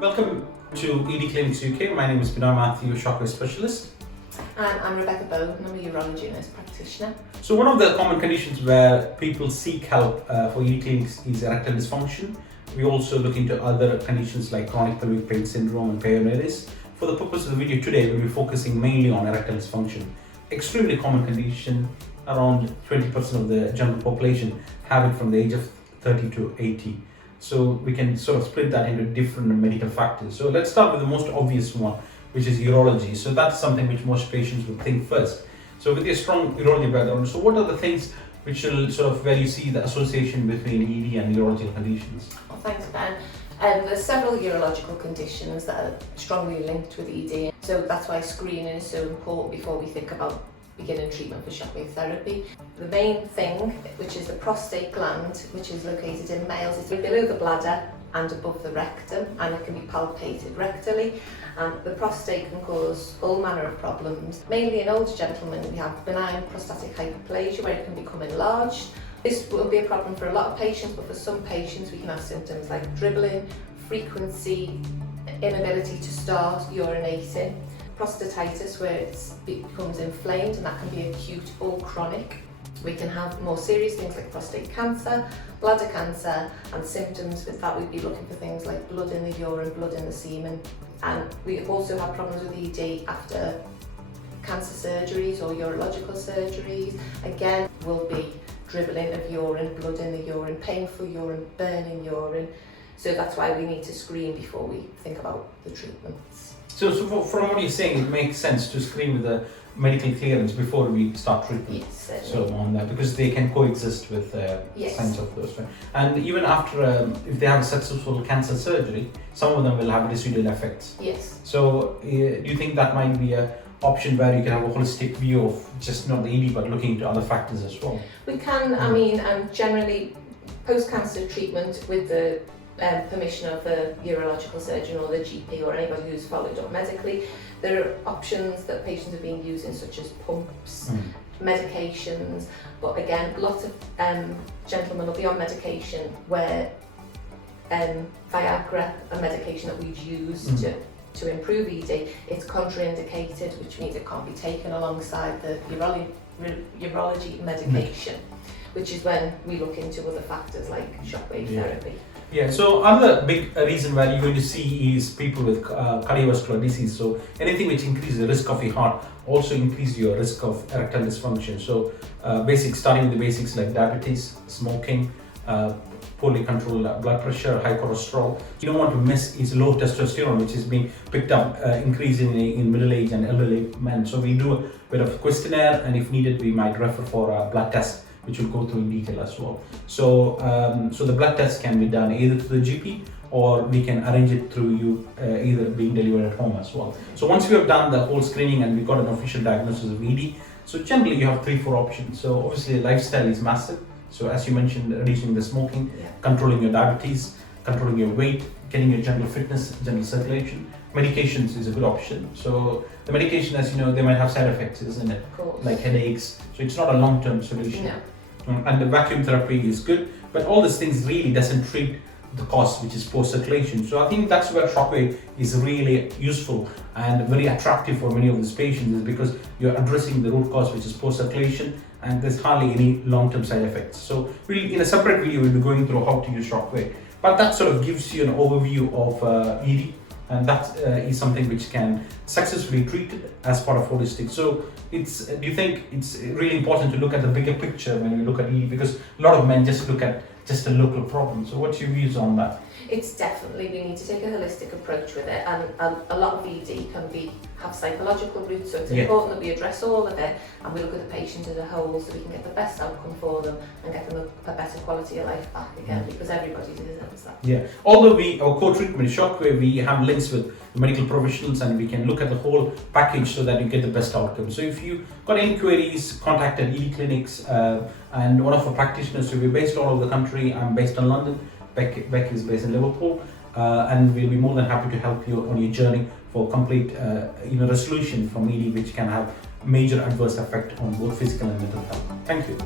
Welcome to ED Clinics UK. My name is Benoy Mathew, Shockwave Specialist. And I'm Bowden, I'm a urology nurse practitioner. So one of the common conditions where people seek help for ED clinics is erectile dysfunction. We also look into other conditions like chronic pelvic pain syndrome and pyonetis. For the purpose of the video today, we'll be focusing mainly on erectile dysfunction. Extremely common condition, around 20% of the general population have it from the age of 30 to 80. So we can sort of split that into different medical factors. So let's start with the most obvious one, which is urology. So that's something which most patients would think first. So with your strong urology background, so what are the things which will sort of where you see the association between ED and urological conditions? Well, thanks, Ben. There's several urological conditions that are strongly linked with ED. So that's why screening is so important before we think about beginning treatment for shockwave therapy. The main thing, which is the prostate gland, which is located in males, is below the bladder and above the rectum, and it can be palpated rectally. And the prostate can cause all manner of problems. Mainly in older gentlemen, we have benign prostatic hyperplasia where it can become enlarged. This will be a problem for a lot of patients, but for some patients we can have symptoms like dribbling, frequency, inability to start urinating, prostatitis where it becomes inflamed, and that can be acute or chronic. We can have more serious things like prostate cancer, bladder cancer, and symptoms with that we'd be looking for things like blood in the urine, blood in the semen. And we also have problems with ED after cancer surgeries or urological surgeries. Again, will be dribbling of urine, blood in the urine, painful urine, burning urine. So that's why we need to screen before we think about the treatments. So from what you're saying, it makes sense to screen with the medical clearance before we start treatment. Yes, certainly. So on that, because they can coexist with Yes. signs of those. And even after, if they have a successful cancer surgery, some of them will have residual effects. Yes. So do you think that might be an option where you can have a holistic view of just not the ED but looking into other factors as well? We can, I mean, generally post-cancer treatment with the permission of the urological surgeon or the GP or anybody who's followed up medically, there are options that patients have been using such as pumps, medications, but again, lots of gentlemen will be on medication where Viagra, a medication that we've used to improve ED, it's contraindicated, which means it can't be taken alongside the urology medication, which is when we look into other factors like shockwave therapy. Yeah, so another big reason where you're going to see is people with cardiovascular disease. So anything which increases the risk of your heart also increases your risk of erectile dysfunction. So starting with the basics like diabetes, smoking, poorly controlled blood pressure, high cholesterol. You don't want to miss is low testosterone, which is being picked up increasingly in middle age and elderly men. So we do a bit of questionnaire, and if needed, we might refer for a blood test, which we'll go through in detail as well. So, so the blood test can be done either through the GP or we can arrange it through you either being delivered at home as well. So once we have done the whole screening and we got an official diagnosis of ED, so generally you have 3-4 options. So obviously lifestyle is massive. So as you mentioned, reducing the smoking, controlling your diabetes, controlling your weight, getting your general fitness, general circulation. Medications is a good option. So the medication, as you know, they might have side effects, isn't it? Of course. Like headaches. So it's not a long-term solution. No. And the vacuum therapy is good, but all these things really doesn't treat the cause, which is poor circulation. So I think that's where shockwave is really useful and very attractive for many of these patients, is because you're addressing the root cause, which is poor circulation, and there's hardly any long-term side effects. So really, in a separate video, we'll be going through how to use shockwave. But that sort of gives you an overview of ED, and that is something which can successfully treat it as part of holistic. So do you think it's really important to look at the bigger picture when we look at ED, because a lot of men just look at just a local problem? So what's your views on that? It's definitely, we need to take a holistic approach with it, and a lot of ED can have psychological roots, so it's important that we address all of it and we look at the patient as a whole so we can get the best outcome for them and get them a better quality of life back again, because everybody deserves that. Yeah, although our core treatment is shockwave, we have links with the medical professionals and we can look at the whole package so that you get the best outcome. So if you got any queries, contact ED clinics and one of our practitioners. So we're based all over the country. I'm based in London. Beck is based in Liverpool, and we'll be more than happy to help you on your journey for complete resolution from ED, which can have major adverse effect on both physical and mental health. Thank you.